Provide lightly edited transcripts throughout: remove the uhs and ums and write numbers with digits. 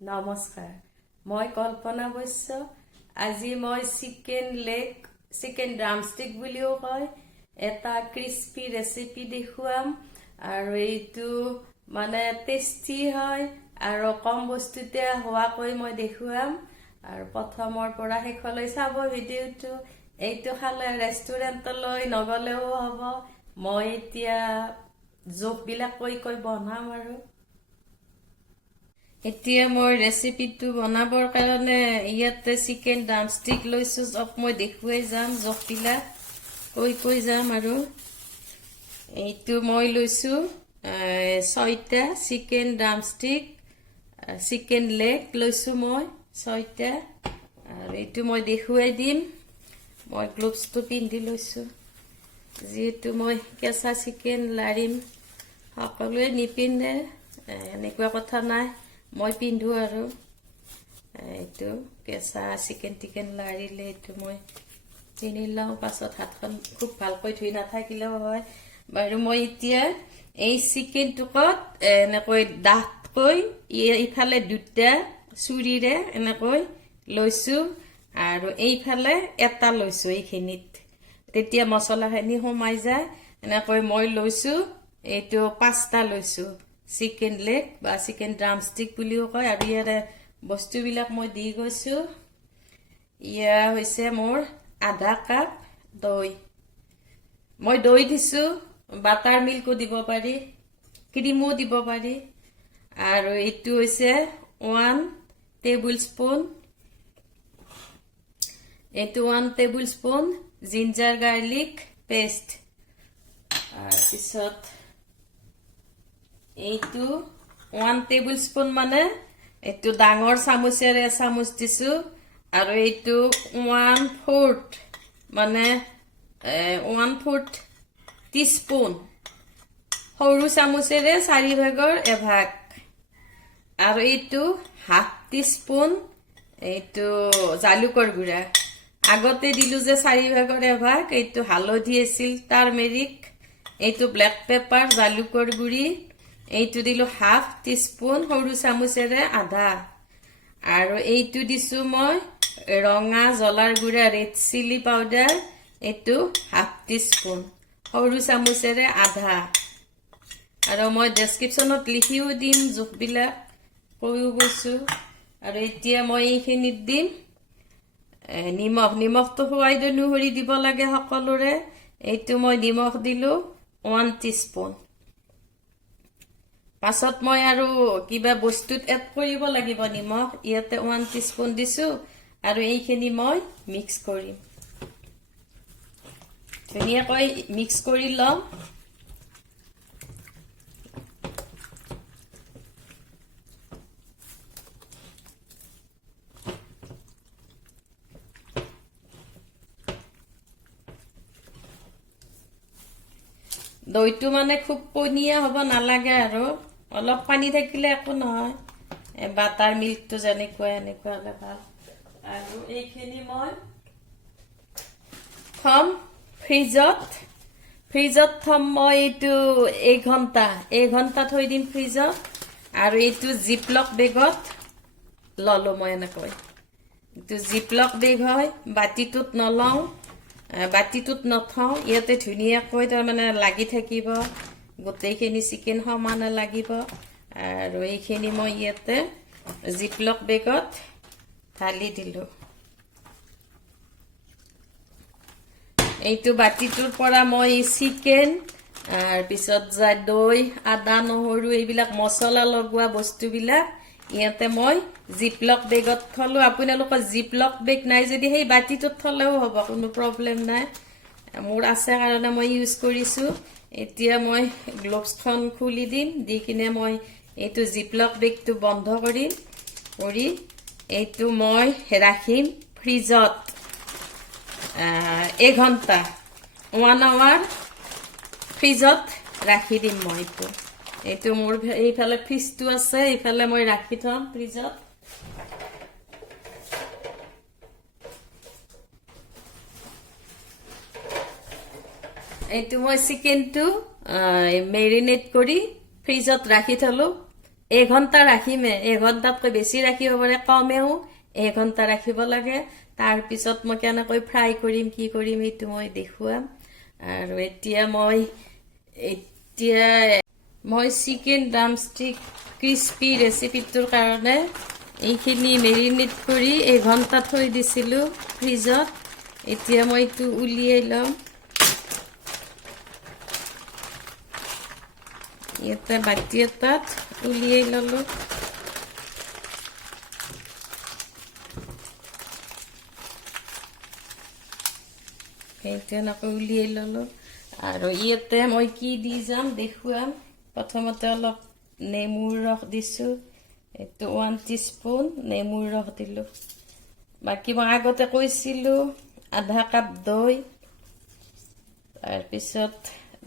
নমস্কাৰ মই কল্পনা বৈশ্য আজি মই চিকেন ড্ৰামষ্টিক বুলিও কয় এটা ক্ৰিস্পি ৰেচিপি দেখুৱাম আৰু এইটো মানে টেষ্টি হয় আৰু কম বস্তুতে হোৱাকৈ মই দেখুৱাম আৰু প্ৰথমৰ পৰা শেষলৈ চাব ভিডিঅ'টো এইটো খালে ৰেষ্টুৰেণ্টলৈ নগলেও হ'ব মই এতিয়া জোখবিলাক কৈ বনাম আৰু এতিয়া মই ৰেচিপিটো বনাবৰ কাৰণে ইয়াতে চিকেন ড্ৰামষ্টিক লৈছোঁ জখ মই দেখুৱাই যাম জখবিলাক কৈ যাম আৰু এইটো মই লৈছোঁ 6টা চিকেন ড্ৰামষ্টিক চিকেন লেগ লৈছোঁ মই 6টা আৰু এইটো মই দেখুৱাই দিম মই গ্লোভছটো পিন্ধি লৈছোঁ যিহেতু মই কেঁচা চিকেন লাৰিম সকলোৱে নিপিন্ধে এনেকুৱা কথা নাই মই পিন্ধো আৰু এইটো কেঁচা চিকেন লাৰিলে এইটো মই পিন্ধি লওঁ পাছত হাতখন খুব ভালকৈ ধুই নাথাকিলেও হয় বাৰু মই এতিয়া এই চিকেন টুকত এনেকৈ ডাঠকৈ ইফালে দুটা চুৰিৰে এনেকৈ লৈছোঁ আৰু এইফালে এটা লৈছোঁ এইখিনিত তেতিয়া মছলাখিনি সোমাই যায় এনেকৈ মই লৈছোঁ এইটো 5টা লৈছোঁ চিকেন লেগ বা চিকেন ড্ৰামষ্টিক বুলিও কয় আৰু ইয়াৰে বস্তুবিলাক মই দি গৈছোঁ ইয়া হৈছে মোৰ আধা কাপ দৈ মই দৈ দিছোঁ বাটাৰ মিল্কো দিব পাৰি ক্ৰীমো দিব পাৰি আৰু এইটো হৈছে 1 টেবুল স্পুন এইটো 1 table spoon ginger garlic paste তাৰপিছত এইটো 1 টেবুল স্পুন মানে এইটো ডাঙৰ চামুচেৰে চামুচ দিছোঁ আৰু এইটো 1/4 মানে 1/4 টিস্পুন সৰু চামুচেৰে 4/4 এভাগ আৰু এইটো ½ টিস্পুন এইটো জালুকৰ গুড়া আগতে দিলো যে 4/4 এভাগ এইটো হালধি আছিল টাৰ্মেৰিক এইটো ব্লেক পেপাৰ জালুকৰ গুড়ি এইটো দিলো ½ টিস্পুন সৰু চামুচেৰে আধা আৰু এইটো দিছো মই ৰঙা জ্বলাৰ গুড়া ৰেড চিলি পাউডাৰ এইটো ½ টিস্পুন সৰু চামুচেৰে আধা আৰু মই ডেছক্ৰিপশ্যনত লিখিও দিম জোখবিলাক কৈও গৈছোঁ আৰু এতিয়া মই এইখিনিত দিম নিমখটো সোৱাদ অনুসৰি দিব লাগে সকলোৰে এইটো মই নিমখ দিলোঁ 1 টিস্পুন পাছত মই আৰু কিবা বস্তুত এড কৰিব লাগিব নিমখ ইয়াতে 1 টিস্পুন দিছোঁ আৰু এইখিনি মই মিক্স কৰিম ধুনীয়াকৈ মিক্স কৰি লওঁ দৈটো মানে খুব পনীয়া হ'ব নালাগে আৰু অলপ পানী থাকিলে একো নহয় বাটাৰ মিল্কটো যেনেকুৱা এনেকুৱা হ'লে ভাল আৰু এইখিনি মই থম ফ্ৰিজত থম মই এইটো 1 ঘণ্টা থৈ দিম ফ্ৰিজত আৰু এইটো জিপলক বেগত ললোঁ মই এনেকৈ এইটো জিপলক বেগ হয় বাতিটোত নলওঁ বাতিটোত নথওঁ ইয়াতে ধুনীয়াকৈ তাৰমানে লাগি থাকিব গোটেইখিনি চিকেন সমানে লাগিব আৰু এইখিনি মই ইয়াতে জিপলক বেগত ঢালি দিলোঁ এইটো বাতিটোৰ পৰা মই চিকেন তাৰপিছত দৈ আদা নহৰু এইবিলাক মছলা লগোৱা বস্তুবিলাক ইয়াতে মই জিপলক বেগত থলোঁ আপোনালোকৰ জিপলক বেগ নাই যদি সেই বাতিটোত থলেও হ'ব কোনো প্ৰব্লেম নাই মোৰ আছে কাৰণে মই ইউজ কৰিছোঁ এতিয়া মই গ্লোভছখন খুলি দিম দি কিনে মই এইটো জিপলক বেগটো বন্ধ কৰিম কৰি এইটো মই ৰাখিম ফ্ৰিজত 1 ঘণ্টা 1 আৱাৰ ফ্ৰিজত ৰাখি দিম মই এইটো মোৰ এইফালে ফ্ৰিজটো আছে এইফালে মই ৰাখি থম ফ্ৰিজত এইটো মই চিকেনটো মেৰিনেট কৰি ফ্ৰিজত ৰাখি থলোঁ এঘণ্টা ৰাখিমে, এঘণ্টাতকৈ বেছি ৰাখিব পাৰে, কমেও এঘণ্টা ৰাখিব লাগে। তাৰপিছত মই কেনেকৈ ফ্ৰাই কৰিম কি কৰিম এইটো মই দেখুৱাম। আৰু এতিয়া মই চিকেন ড্ৰামষ্টিক ক্ৰিস্পি ৰেচিপিটোৰ কাৰণে এইখিনি মেৰিনেট কৰি এঘণ্টা থৈ দিছিলোঁ ফ্ৰিজত। এতিয়া মই এইটো উলিয়াই ল'ম। ইয়াতে বাতি এটাত উলিয়াই ল'লোঁ। এইটো এনেকৈ উলিয়াই ল'লোঁ। আৰু ইয়াতে মই কি দি যাম দেখুৱাম। প্ৰথমতে অলপ নেমুৰ ৰস দিছোঁ, এইটো 1 টিস্পুন নেমুৰ ৰস দিলোঁ। বাকী মই আগতে কৈছিলোঁ আধা কাপ দৈ, তাৰপিছত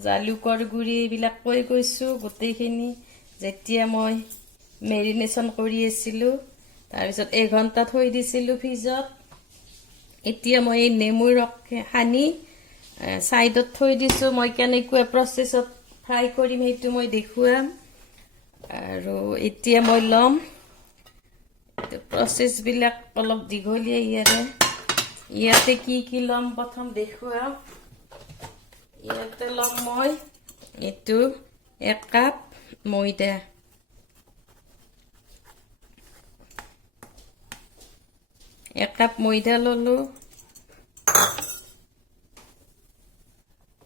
জালুকৰ গুড়ি এইবিলাক কৈ গৈছোঁ গোটেইখিনি যেতিয়া মই মেৰিনেশ্যন কৰি আছিলোঁ। তাৰপিছত এঘণ্টা থৈ দিছিলোঁ ফ্ৰিজত। এতিয়া মই এই নেমুৰ ৰস সানি ছাইডত থৈ দিছোঁ। মই কেনেকুৱা প্ৰচেছত ফ্ৰাই কৰিম সেইটো মই দেখুৱাম। আৰু এতিয়া মই ল'ম প্ৰচেছবিলাক অলপ দীঘলীয়া ইয়াতে কি ল'ম প্ৰথম দেখুৱাম। ইয়াতে ল'ম মই এইটো 1 কাপ ময়দা, 1 কাপ ময়দা ল'লোঁ।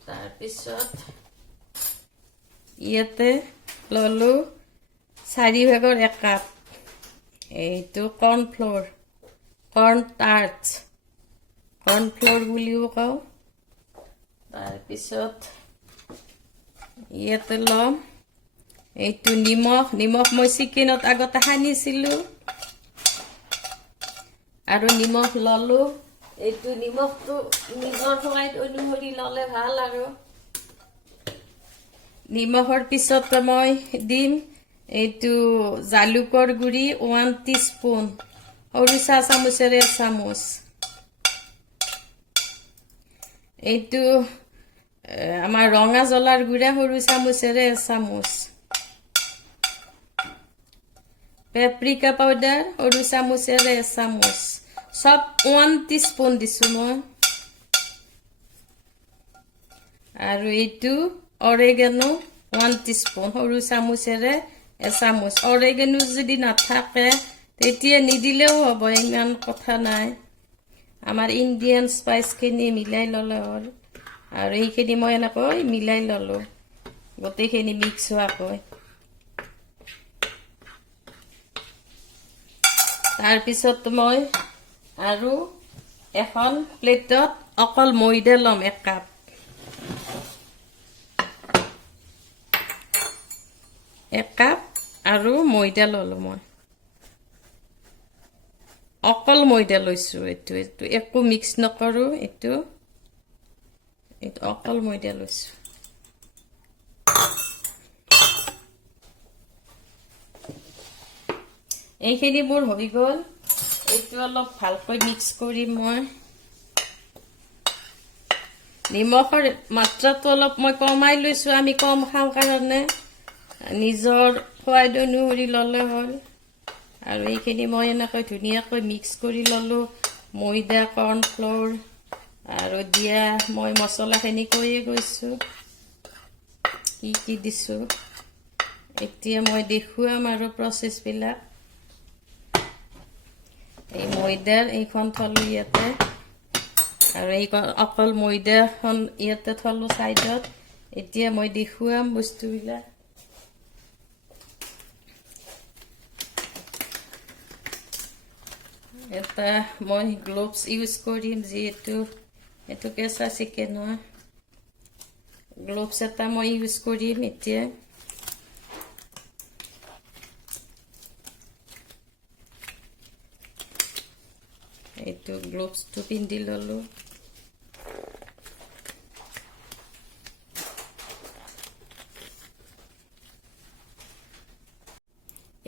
তাৰপিছত ইয়াতে ল'লোঁ 4 ভাগৰ 1 কাপ এইটো কৰ্ণফ্ল'ৰ, কৰ্ণফ্ল'ৰ বুলিও কওঁ। তাৰপিছত ইয়াতে ল'ম এইটো নিমখ মই চিকেনত আগতে সানিছিলোঁ আৰু নিমখ ল'লোঁ। এইটো নিমখটো নিজৰ সোৱাদ অনুসৰি ল'লে ভাল। আৰু নিমখৰ পিছতে মই দিম এইটো জালুকৰ গুড়ি 1 টিস্পুন, সৰু চাহ চামুচেৰে 1 চামুচ। এইটো আমাৰ ৰঙা জ্বলাৰ গুড়া সৰু চামুচেৰে 1 চামুচ। পেপ্ৰিকা পাউডাৰ সৰু চামুচেৰে 1 চামুচ। সব 1 টিস্পুন দিছোঁ মই। আৰু এইটো অৰেগানো 1 টিস্পুন, সৰু চামুচেৰে 1 চামুচ। অৰেগানো যদি নাথাকে তেতিয়া নিদিলেও হ'ব, ইমান কথা নাই। আমাৰ ইণ্ডিয়ান স্পাইচখিনি মিলাই ল'লে হ'ল। আৰু এইখিনি মই এনেকৈ মিলাই ল'লোঁ গোটেইখিনি মিক্স হোৱাকৈ। তাৰপিছত মই আৰু এখন প্লেটত অকল ময়দা ল'ম 1 কাপ। আৰু ময়দা ল'লোঁ মই, অকল ময়দা লৈছোঁ। এইটো একো মিক্স নকৰোঁ, এইটো অকল ময়দা লৈছোঁ। এইখিনি মোৰ হৈ গ'ল। এইটো অলপ ভালকৈ মিক্স কৰিম মই। নিমখৰ মাত্ৰাটো অলপ মই কমাই লৈছোঁ, আমি কম খাওঁ কাৰণে নিজৰ সোৱাদ অনুসৰি ল'লে হ'ল। আৰু এইখিনি মই এনেকৈ ধুনীয়াকৈ মিক্স কৰি ল'লোঁ, ময়দা, কৰ্ণফ্ল'ৰ আৰু দিয়া মই মছলাখিনি কৈয়ে গৈছোঁ কি দিছোঁ। এতিয়া মই দেখুৱাম আৰু প্ৰচেছবিলাক। এই ময়দাৰ এইখন থলোঁ ইয়াতে, আৰু এইখন অকল ময়দাখন ইয়াতে থলোঁ ছাইডত। এতিয়া মই দেখুৱাম বস্তুবিলাক। এটা মই গ্লোভছ ইউজ কৰিম, যিহেতু এইটো কেঁচা চিকেন হয়। গ্লোভছ এটা মই ইউজ কৰিম এতিয়া। এইটো গ্লোভছটো পিন্ধি ল'লোঁ।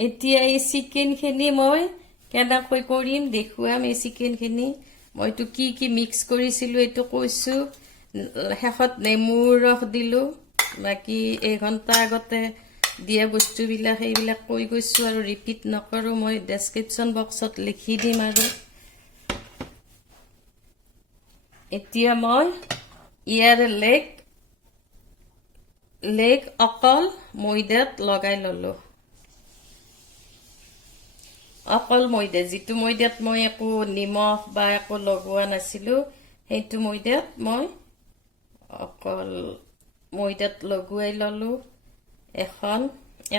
এতিয়া এই চিকেনখিনি মই কেনেকৈ কৰিম দেখুৱাম। এই চিকেনখিনি মইতো কি মিক্স কৰিছিলোঁ এইটো কৈছোঁ। শেষত নেমুৰ ৰস দিলোঁ। বাকী এঘণ্টা আগতে দিয়া বস্তুবিলাক সেইবিলাক কৈ গৈছোঁ আৰু ৰিপিট নকৰোঁ মই ডেছক্ৰিপশ্যন বক্সত লিখি দিম আৰু এতিয়া মই ইয়াৰ লেগ অকল ময়দাত লগাই ল'লোঁ অকল ময়দা যিটো ময়দাত মই একো নিমখ বা একো লগোৱা নাছিলোঁ সেইটো ময়দাত মই অকল ময়দাত লগুৱাই ল'লোঁ এখন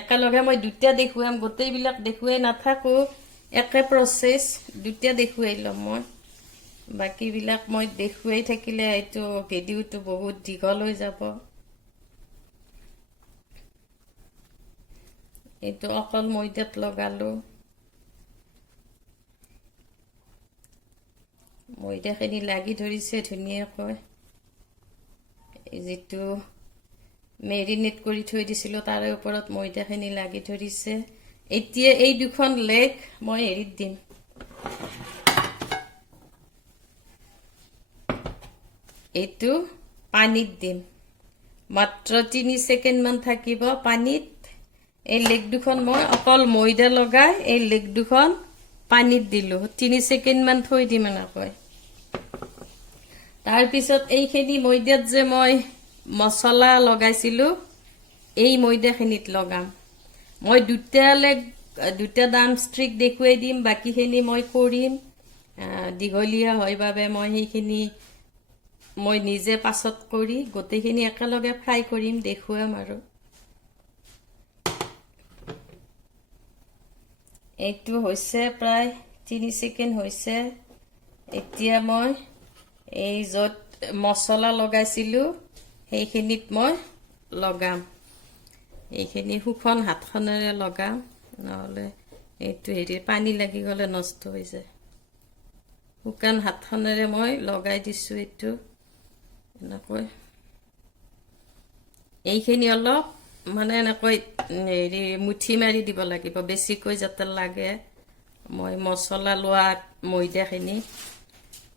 একেলগে মই দুটা দেখুৱাম গোটেইবিলাক দেখুৱাই নাথাকোঁ একে প্ৰচেছ দুটা দেখুৱাই ল'ম মই বাকীবিলাক মই দেখুৱাই থাকিলে এইটো ভিডিঅ'টো বহুত দীঘল হৈ যাব এইটো অকল ময়দাত লগালোঁ ময়দাখিনি লাগি ধৰিছে ধুনীয়াকৈ যিটো মেৰিনেট কৰি থৈ দিছিলোঁ তাৰে ওপৰত ময়দাখিনি লাগি ধৰিছে এতিয়া এই দুখন লেগ মই হেৰিত দিম এইটো পানীত দিম মাত্ৰ 3 ছেকেণ্ডমান থাকিব পানীত এই লেগ দুখন মই অকল ময়দা লগাই এই লেগ দুখন পানীত দিলোঁ 3 ছেকেণ্ডমান থৈ দিম এনেকৈ তাৰপিছত এইখিনি ময়দাত যে মই মছলা লগাইছিলোঁ এই ময়দাখিনিত লগাম মই দুটা ডাম ষ্ট্ৰিক দেখুৱাই দিম বাকীখিনি মই কৰিম দীঘলীয়া হয় বাবে মই সেইখিনি মই নিজে পাছত কৰি গোটেইখিনি একেলগে ফ্ৰাই কৰিম দেখুৱাম আৰু এইটো হৈছে প্ৰায় 3 ছেকেণ্ড হৈছে এতিয়া মই এই য'ত মছলা লগাইছিলোঁ সেইখিনিত মই লগাম এইখিনি শুকান হাতখনেৰে লগাম নহ'লে এইটো হেৰিৰ পানী লাগি গ'লে নষ্ট হৈ যায় শুকান হাতখনেৰে মই লগাই দিছোঁ এইটো এনেকৈ এইখিনি অলপ মানে এনেকৈ হেৰি মুঠি মাৰি দিব লাগিব বেছিকৈ যাতে লাগে মই মছলা লোৱা ময়দাখিনি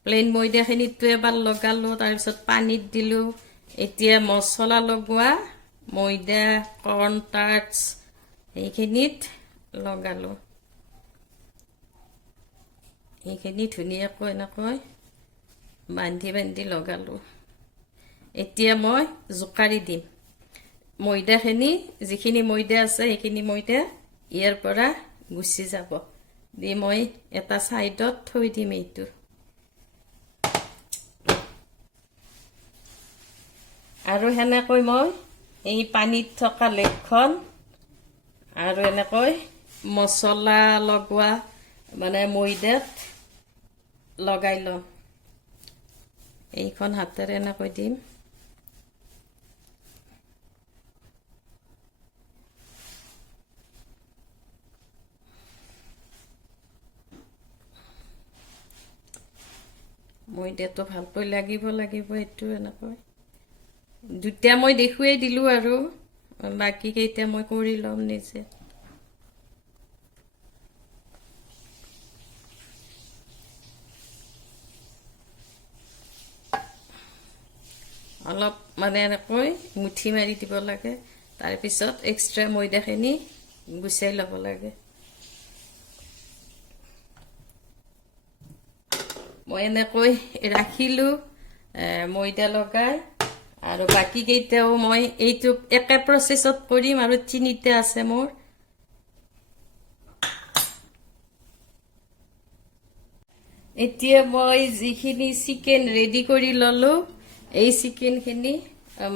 প্লেইন ময়দাখিনিতো এবাৰ লগালোঁ তাৰপিছত পানীত দিলোঁ এতিয়া মছলা লগোৱা ময়দা কৰ্ণ টাৰ্টছ এইখিনিত লগালোঁ এইখিনি ধুনীয়াকৈ এনেকৈ বান্ধি বান্ধি লগালোঁ এতিয়া মই জোকাৰি দিম ময়দাখিনি যিখিনি ময়দা আছে সেইখিনি ময়দা ইয়াৰ পৰা গুচি যাব দি মই এটা ছাইডত থৈ দিম এইটো আৰু সেনেকৈ মই এই পানীত থকা লেগখন আৰু এনেকৈ মছলা লগোৱা মানে ময়দাত লগাই লওঁ এইখন হাতেৰে এনেকৈ দিম ময়দাটো ভালকৈ লাগিব এইটো এনেকৈ দুটা মই দেখুৱাই দিলোঁ আৰু বাকী কেইটা মই কৰি ল'ম নিজে অলপ মানে এনেকৈ মুঠি মাৰি দিব লাগে তাৰপিছত এক্সট্ৰা ময়দাখিনি গুচাই ল'ব লাগে মই এনেকৈ ৰাখিলোঁ ময়দা লগাই আৰু বাকী কেইটাও মই এইটো একে প্ৰচেছত কৰিম আৰু 3টা আছে মোৰ এতিয়া মই যিখিনি চিকেন ৰেডি কৰি ল'লোঁ এই চিকেনখিনি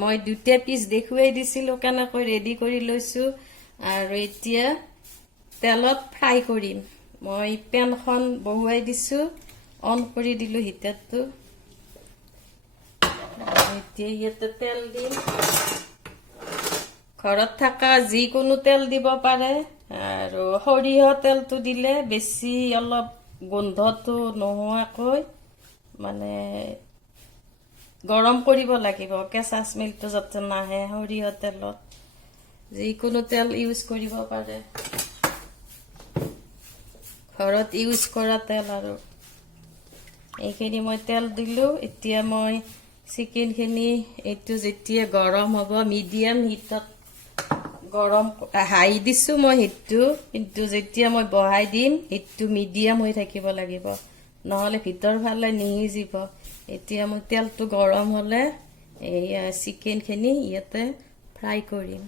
মই 2টা পিচ দেখুৱাই দিছিলোঁ কেনেকৈ ৰেডি কৰি লৈছোঁ আৰু এতিয়া তেলত ফ্ৰাই কৰিম মই পেনখন বহুৱাই দিছোঁ অন কৰি দিলোঁ হিটাৰটো এতিয়া ইয়াতে তেল দিম ঘৰত থকা যিকোনো তেল দিব পাৰে আৰু সৰিয়হ তেলটো দিলে বেছি অলপ গোন্ধটো নোহোৱাকৈ মানে গৰম কৰিব লাগিব কেঁচা স্মেলটো যাতে নাহে সৰিয়হ তেলত যিকোনো তেল ইউজ কৰিব পাৰে ঘৰত ইউজ কৰা তেল আৰু এইখিনি মই তেল দিলোঁ এতিয়া মই চিকেনখিনি এইটো যেতিয়া গৰম হ'ব মিডিয়াম হিটত গৰম হাই দিছো মই হিটটো, কিন্তু যেতিয়া মই বহাই দিম হিটটো মিডিয়াম হৈ থাকিব লাগিব, নহ'লে ভিতৰ ফালে নিসিজিব। এতিয়া মই তেলটো গৰম হ'লে এইয়া চিকেনখিনি ইয়াতে ফ্ৰাই কৰিম।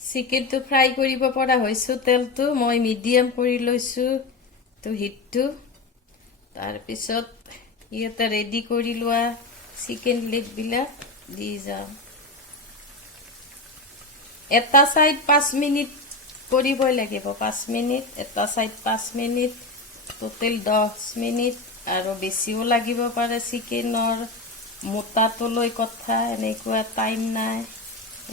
চিকেনটো ফ্ৰাই কৰিব পৰা হৈছোঁ, তেলটো মই মিডিয়াম কৰি লৈছোঁ হিটটো। তাৰপিছত ইয়াতে ৰেডি কৰি লোৱা চিকেন লেগবিলাক দি যাওঁ। এটা চাইড 5 মিনিট কৰিবই লাগিব, 5 মিনিট, এটা চাইড 5 মিনিট, টোটেল 10 মিনিট। আৰু বেছিও লাগিব পাৰে, চিকেনৰ মোটাটো লৈ কথা, এনেকুৱা টাইম নাই,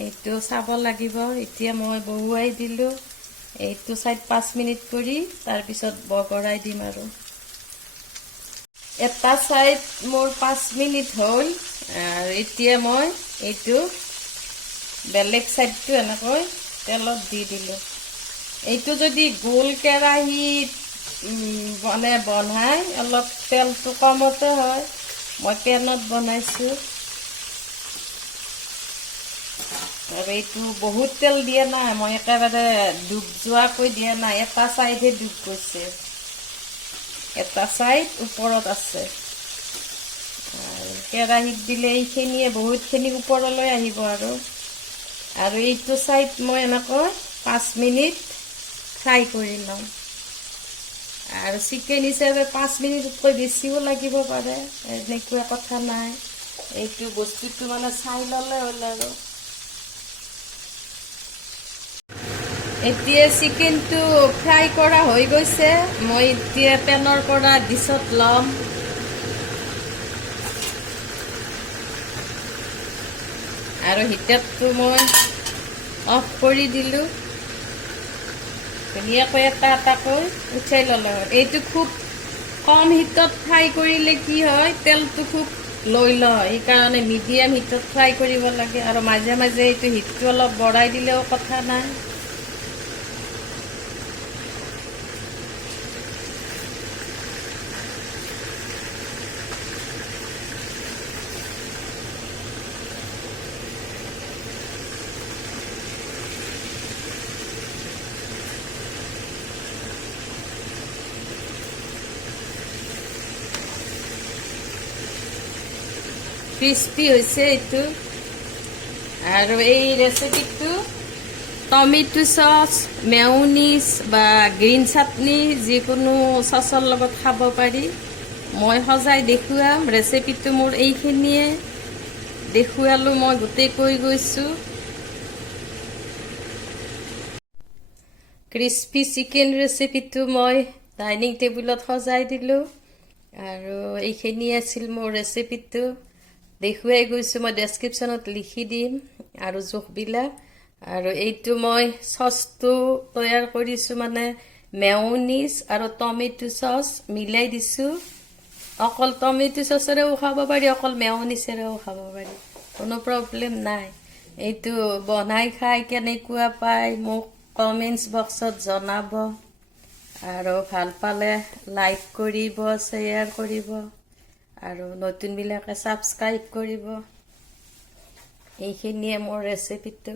এইটো চাব লাগিব। এতিয়া মই বহুৱাই দিলোঁ, এইটো চাইড 5 মিনিট কৰি তাৰপিছত বগৰাই দিম। আৰু এটা চাইড মোৰ 5 মিনিট হ'ল, আৰু এতিয়া মই এইটো বেলেগ চাইডটো এনেকৈ তেলত দি দিলোঁ। এইটো যদি গোল কেৰাহীত মানে বনাই অলপ তেলটো কমতে হয়, মই পেনত বনাইছোঁ। আৰু এইটো বহুত তেল দিয়া নাই, মই একেবাৰে ডুব যোৱাকৈ দিয়া নাই, এটা চাইডহে ডুব গৈছে, এটা চাইড ওপৰত আছে। আৰু কেৰাহীত দিলে এইখিনিয়ে বহুতখিনি ওপৰলৈ আহিব। আৰু এইটো চাইড মই এনেকৈ 5 মিনিট ফ্ৰাই কৰি লওঁ। আৰু চিকেন হিচাপে 5 মিনিটতকৈ বেছিও লাগিব পাৰে, এনেকুৱা কথা নাই, এইটো বস্তুটো মানে চাই ল'লে হ'ল। আৰু এতিয়া চিকেনটো ফ্ৰাই কৰা হৈ গৈছে, মই এতিয়া পেনৰ পৰা ডিছত ল'ম। আৰু হিটাৰটো মই অফ কৰি দিলোঁ, ধুনীয়াকৈ এটা এটাকৈ উঠাই ল'লে হ'ল। এইটো খুব কম হিটত ফ্ৰাই কৰিলে কি হয়, তেলটো খুব লৈ লয়, সেইকাৰণে মিডিয়াম হিটত ফ্ৰাই কৰিব লাগে। আৰু মাজে মাজে এইটো হিটটো অলপ বঢ়াই দিলেও কথা নাই। ক্ৰিস্পি হৈছে এইটো। আৰু এই ৰেচিপিটো টমেটো চচ, মেয়নিজ বা গ্ৰীণ চাটনি যিকোনো চচৰ লগত খাব পাৰি। মই সজাই দেখুৱাম, ৰেচিপিটো মোৰ এইখিনিয়ে, দেখুৱালোঁ, মই গোটেই কৈ গৈছোঁ। ক্ৰিস্পি চিকেন ৰেচিপিটো মই ডাইনিং টেবুলত সজাই দিলোঁ। আৰু এইখিনি আছিল মোৰ ৰেচিপিটো, দেখুৱাই গৈছোঁ, মই ডেছক্ৰিপশ্যনত লিখি দিম আৰু জোখবিলাক। আৰু এইটো মই চচটো তৈয়াৰ কৰিছোঁ, মানে মেয়নিজ আৰু টমেটো চচ মিলাই দিছোঁ। অকল টমেটো চচেৰেও খাব পাৰি, অকল মেয়নিজেৰেও খাব পাৰি, কোনো প্ৰব্লেম নাই। এইটো বনাই খাই কেনেকুৱা পায় মোক কমেণ্টছ বক্সত জনাব। আৰু ভাল পালে লাইক কৰিব, শ্বেয়াৰ কৰিব, আৰু নতুনবিলাকে ছাবস্ক্ৰাইব কৰিব। এইখিনিয়ে মোৰ ৰেচিপিটো।